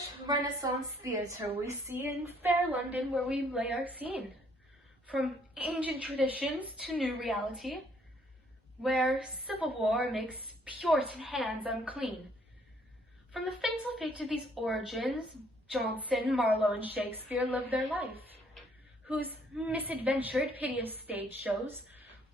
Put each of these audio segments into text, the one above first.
English Renaissance theatre we see in fair London where we lay our scene. From ancient traditions to new reality, where civil war makes Puritan hands unclean. From the fatal fate to these origins, Johnson, Marlowe, and Shakespeare lived their life, whose misadventured, piteous stage shows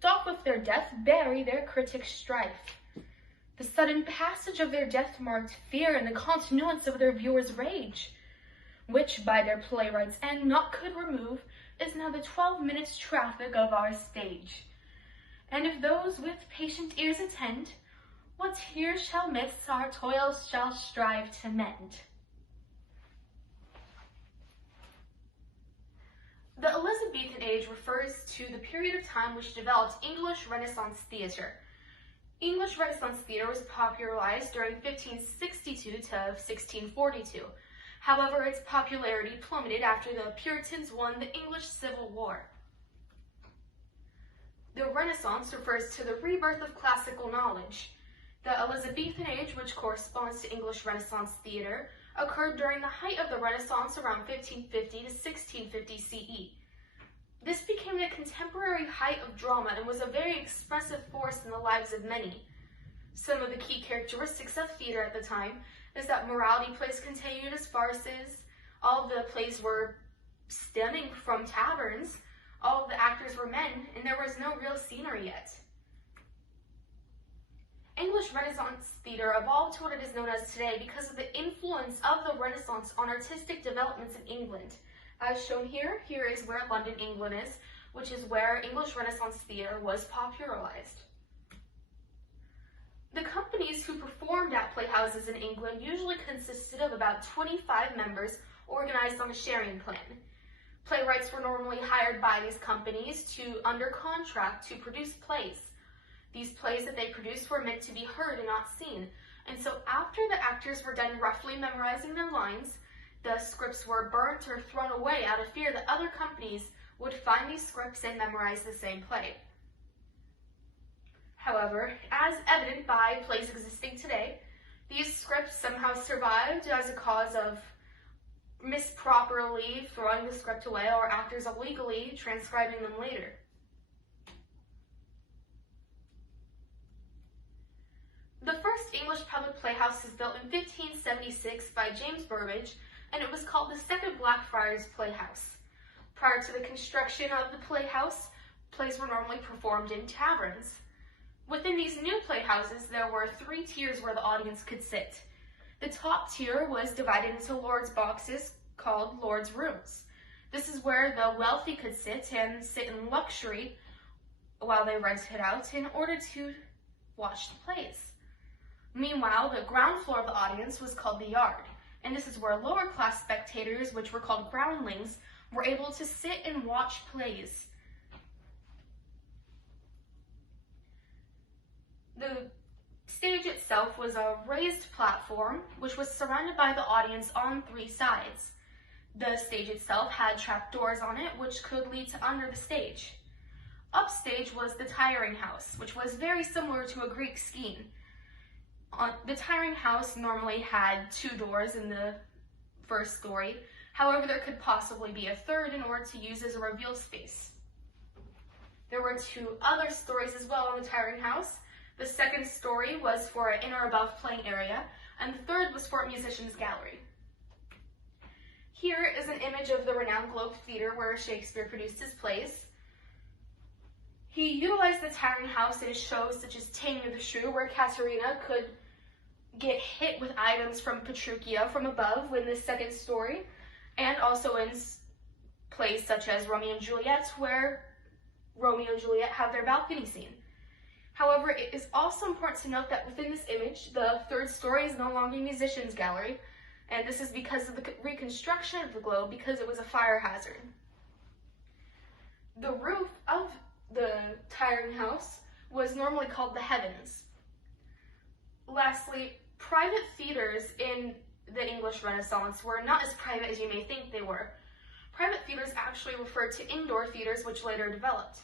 doth with their death bury their critics' strife. The sudden passage of their death marked fear and the continuance of their viewers' rage, which by their playwright's end naught could remove, is now the 12 minutes traffic of our stage. And if those with patient ears attend, what tears shall miss our toils shall strive to mend. The Elizabethan age refers to the period of time which developed English Renaissance theatre. English Renaissance theatre was popularized during 1562 to 1642. However, its popularity plummeted after the Puritans won the English Civil War. The Renaissance refers to the rebirth of classical knowledge. The Elizabethan age, which corresponds to English Renaissance theatre, occurred during the height of the Renaissance around 1550 to 1650 CE. This became the contemporary height of drama and was a very expressive force in the lives of many. Some of the key characteristics of theater at the time is that morality plays continued as farces, all of the plays were stemming from taverns, all of the actors were men, and there was no real scenery yet. English Renaissance theater evolved to what it is known as today because of the influence of the Renaissance on artistic developments in England. As shown here, here is where London, England is, which is where English Renaissance theatre was popularized. The companies who performed at playhouses in England usually consisted of about 25 members organized on a sharing plan. Playwrights were normally hired by these companies under contract to produce plays. These plays that they produced were meant to be heard and not seen, and so after the actors were done roughly memorizing their lines, the scripts were burnt or thrown away out of fear that other companies would find these scripts and memorize the same play. However, as evident by plays existing today, these scripts somehow survived as a cause of misproperly throwing the script away or actors illegally transcribing them later. The first English public playhouse was built in 1576 by James Burbage, and it was called the Second Blackfriars Playhouse. Prior to the construction of the playhouse, plays were normally performed in taverns. Within these new playhouses, there were 3 tiers where the audience could sit. The top tier was divided into lords' boxes called lords' rooms. This is where the wealthy could sit and sit in luxury while they rented out in order to watch the plays. Meanwhile, the ground floor of the audience was called the yard, and this is where lower class spectators, which were called groundlings, were able to sit and watch plays. The stage itself was a raised platform, which was surrounded by the audience on 3 sides. The stage itself had trapdoors on it, which could lead to under the stage. Upstage was the tiring house, which was very similar to a Greek scheme. The tiring house normally had 2 doors in the first story. However, there could possibly be a third in order to use as a reveal space. There were 2 other stories as well in the tiring house. The second story was for an inner above playing area, and the third was for a musician's gallery. Here is an image of the renowned Globe Theatre where Shakespeare produced his plays. He utilized the tiring house in shows such as Taming of the Shrew, where Katerina could get hit with items from Petruchia from above in the second story, and also in plays such as Romeo and Juliet, where Romeo and Juliet have their balcony scene. However, it is also important to note that within this image, the third story is no longer a musician's gallery, and this is because of the reconstruction of the Globe because it was a fire hazard. The roof of the tiring house was normally called the heavens. Lastly, private theaters in the English Renaissance were not as private as you may think they were. Private theaters actually referred to indoor theaters, which later developed.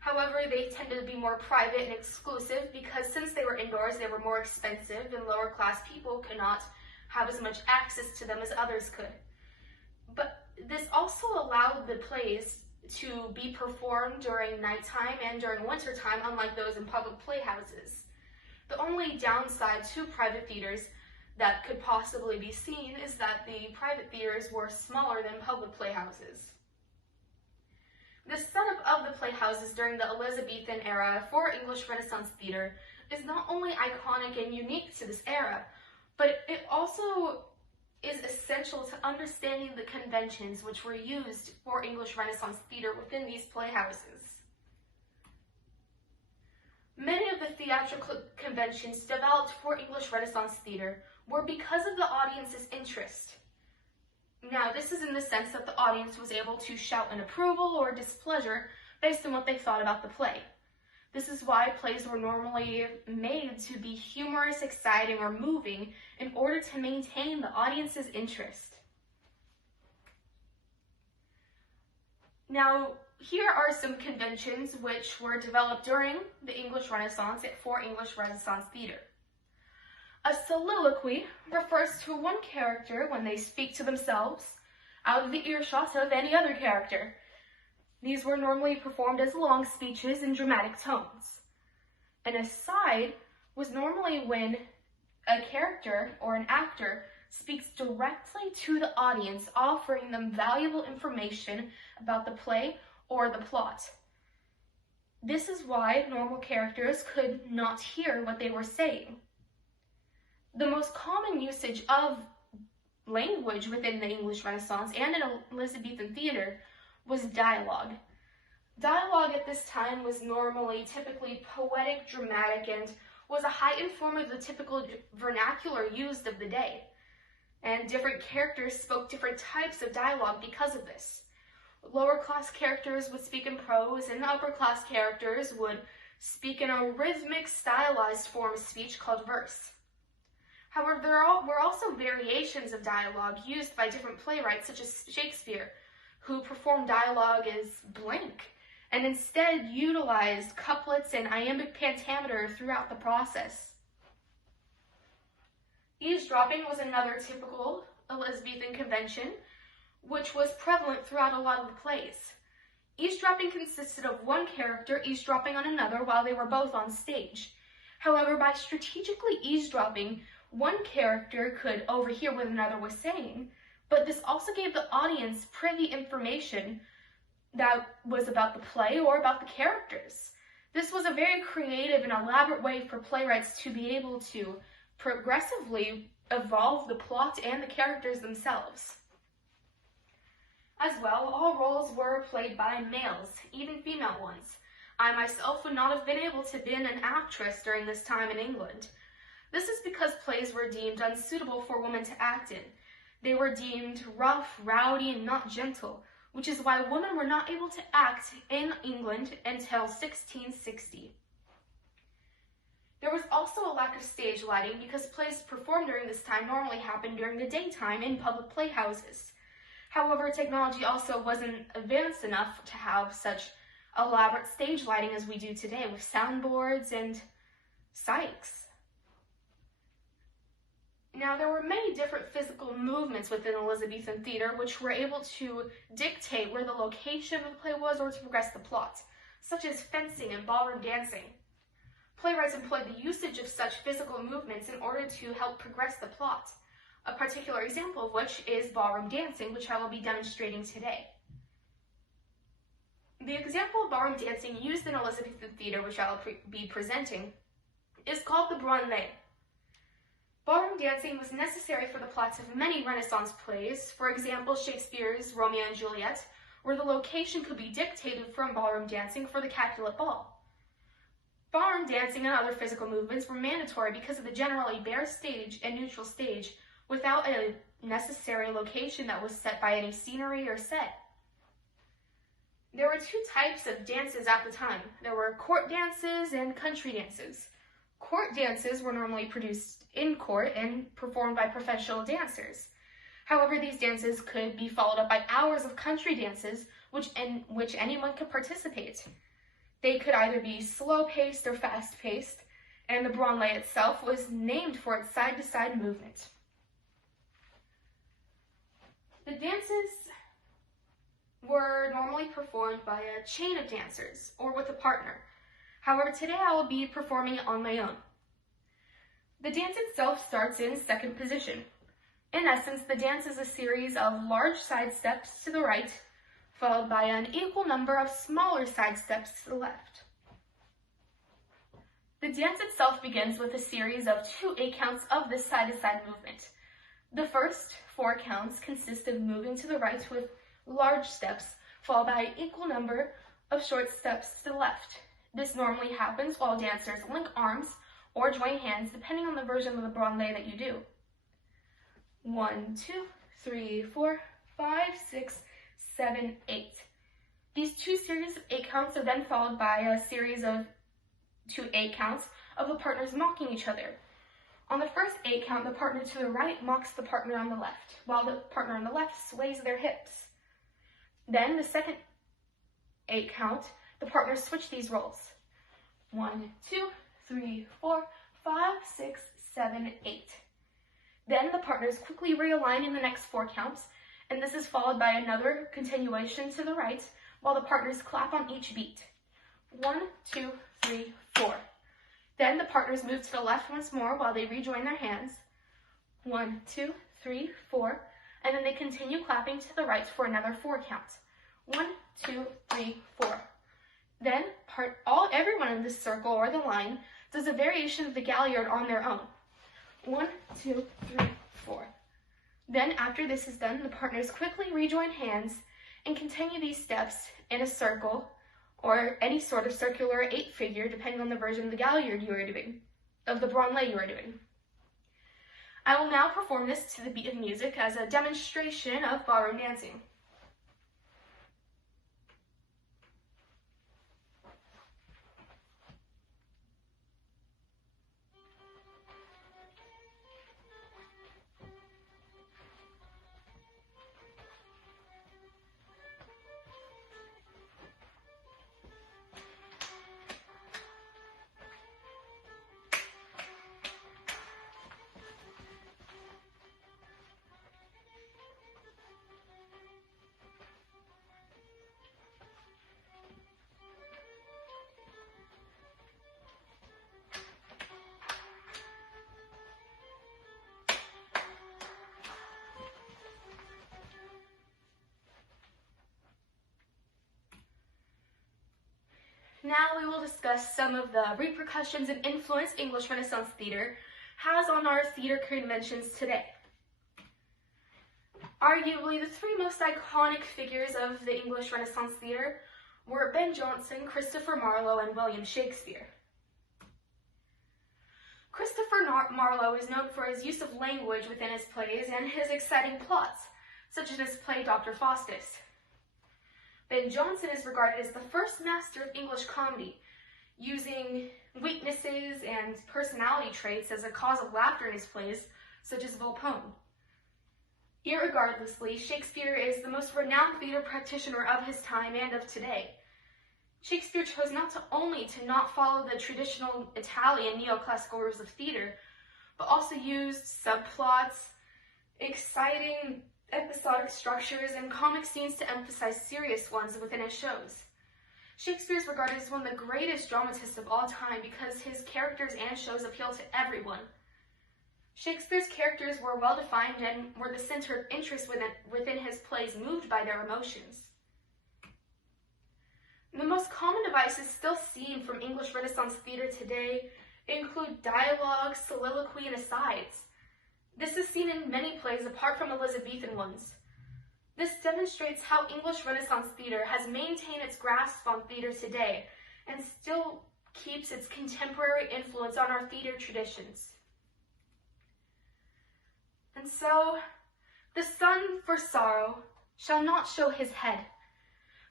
However, they tended to be more private and exclusive because since they were indoors, they were more expensive and lower class people could not have as much access to them as others could. But this also allowed the plays to be performed during nighttime and during wintertime, unlike those in public playhouses. The only downside to private theaters that could possibly be seen is that the private theaters were smaller than public playhouses. The setup of the playhouses during the Elizabethan era for English Renaissance theater is not only iconic and unique to this era, but it also is essential to understanding the conventions which were used for English Renaissance theater within these playhouses. Many of the theatrical conventions developed for English Renaissance theater were because of the audience's interest. Now, this is in the sense that the audience was able to shout an approval or displeasure based on what they thought about the play. This is why plays were normally made to be humorous, exciting, or moving in order to maintain the audience's interest. Now, here are some conventions which were developed during the English Renaissance for English Renaissance theater. A soliloquy refers to one character when they speak to themselves out of the earshot of any other character. These were normally performed as long speeches in dramatic tones. An aside was normally when a character or an actor speaks directly to the audience, offering them valuable information about the play or the plot. This is why normal characters could not hear what they were saying. The most common usage of language within the English Renaissance and in Elizabethan theater was dialogue. Dialogue at this time was typically poetic, dramatic, and was a heightened form of the typical vernacular used of the day. And different characters spoke different types of dialogue because of this. Lower class characters would speak in prose, and upper class characters would speak in a rhythmic, stylized form of speech called verse. However, there were also variations of dialogue used by different playwrights, such as Shakespeare, who performed dialogue as blank, and instead utilized couplets and iambic pentameter throughout the process. Eavesdropping was another typical Elizabethan convention, which was prevalent throughout a lot of the plays. Eavesdropping consisted of one character eavesdropping on another while they were both on stage. However, by strategically eavesdropping, one character could overhear what another was saying, but this also gave the audience privy information that was about the play or about the characters. This was a very creative and elaborate way for playwrights to be able to progressively evolve the plot and the characters themselves. As well, all roles were played by males, even female ones. I myself would not have been able to be an actress during this time in England. This is because plays were deemed unsuitable for women to act in. They were deemed rough, rowdy, and not gentle, which is why women were not able to act in England until 1660. There was also a lack of stage lighting because plays performed during this time normally happened during the daytime in public playhouses. However, technology also wasn't advanced enough to have such elaborate stage lighting as we do today with soundboards and psychs. Now, there were many different physical movements within Elizabethan theater which were able to dictate where the location of the play was or to progress the plot, such as fencing and ballroom dancing. Playwrights employed the usage of such physical movements in order to help progress the plot, a particular example of which is ballroom dancing, which I will be demonstrating today. The example of ballroom dancing used in Elizabethan theater, which I will be presenting, is called the branlée. Ballroom dancing was necessary for the plots of many Renaissance plays, for example, Shakespeare's Romeo and Juliet, where the location could be dictated from ballroom dancing for the Capulet Ball. Ballroom dancing and other physical movements were mandatory because of the generally bare stage and neutral stage without a necessary location that was set by any scenery or set. There were two types of dances at the time. There were court dances and country dances. Court dances were normally produced in court and performed by professional dancers. However, these dances could be followed up by hours of country dances in which anyone could participate. They could either be slow-paced or fast-paced, and the branlée itself was named for its side-to-side movement. The dances were normally performed by a chain of dancers or with a partner. However, today I will be performing it on my own. The dance itself starts in second position. In essence, the dance is a series of large side steps to the right, followed by an equal number of smaller side steps to the left. The dance itself begins with a series of 2 8 counts of this side-to-side movement. The first 4 counts consist of moving to the right with large steps, followed by an equal number of short steps to the left. This normally happens while dancers link arms or join hands, depending on the version of the branle that you do. 1, 2, 3, 4, 5, 6, 7, 8. These 2 series of 8 counts are then followed by a series of 2 8 counts of the partners mocking each other. On the first 8 count, the partner to the right mocks the partner on the left, while the partner on the left sways their hips. Then, the second 8 count, the partners switch these roles. 1, 2, 3, 4, 5, 6, 7, 8. Then the partners quickly realign in the next 4 counts, and this is followed by another continuation to the right, while the partners clap on each beat. 1, 2, 3, 4. Then the partners move to the left once more while they rejoin their hands. 1, 2, 3, 4. And then they continue clapping to the right for another 4 counts. 1, 2, 3, 4. Then everyone in this circle or the line does a variation of the galliard on their own. 1, 2, 3, 4. Then after this is done, the partners quickly rejoin hands and continue these steps in a circle or any sort of circular 8 figure, depending on the version of the galliard you are doing, of the branle you are doing. I will now perform this to the beat of music as a demonstration of ballroom dancing. Now we will discuss some of the repercussions and influence English Renaissance theater has on our theater conventions today. Arguably, the 3 most iconic figures of the English Renaissance theater were Ben Jonson, Christopher Marlowe, and William Shakespeare. Christopher Marlowe is known for his use of language within his plays and his exciting plots, such as his play Dr. Faustus. Ben Jonson is regarded as the first master of English comedy, using weaknesses and personality traits as a cause of laughter in his plays, such as Volpone. Irregardlessly, Shakespeare is the most renowned theater practitioner of his time and of today. Shakespeare chose not only to not follow the traditional Italian neoclassical rules of theater, but also used subplots, exciting episodic structures, and comic scenes to emphasize serious ones within his shows. Shakespeare is regarded as one of the greatest dramatists of all time because his characters and shows appeal to everyone. Shakespeare's characters were well-defined and were the center of interest within his plays, moved by their emotions. The most common devices still seen from English Renaissance theater today include dialogue, soliloquy, and asides. This is seen in many plays apart from Elizabethan ones. This demonstrates how English Renaissance theater has maintained its grasp on theater today and still keeps its contemporary influence on our theater traditions. And so, the sun for sorrow shall not show his head.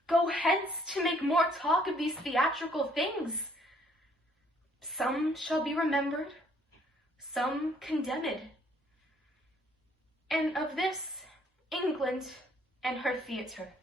Go hence to make more talk of these theatrical things. Some shall be remembered, some condemned. And of this, England and her theatre.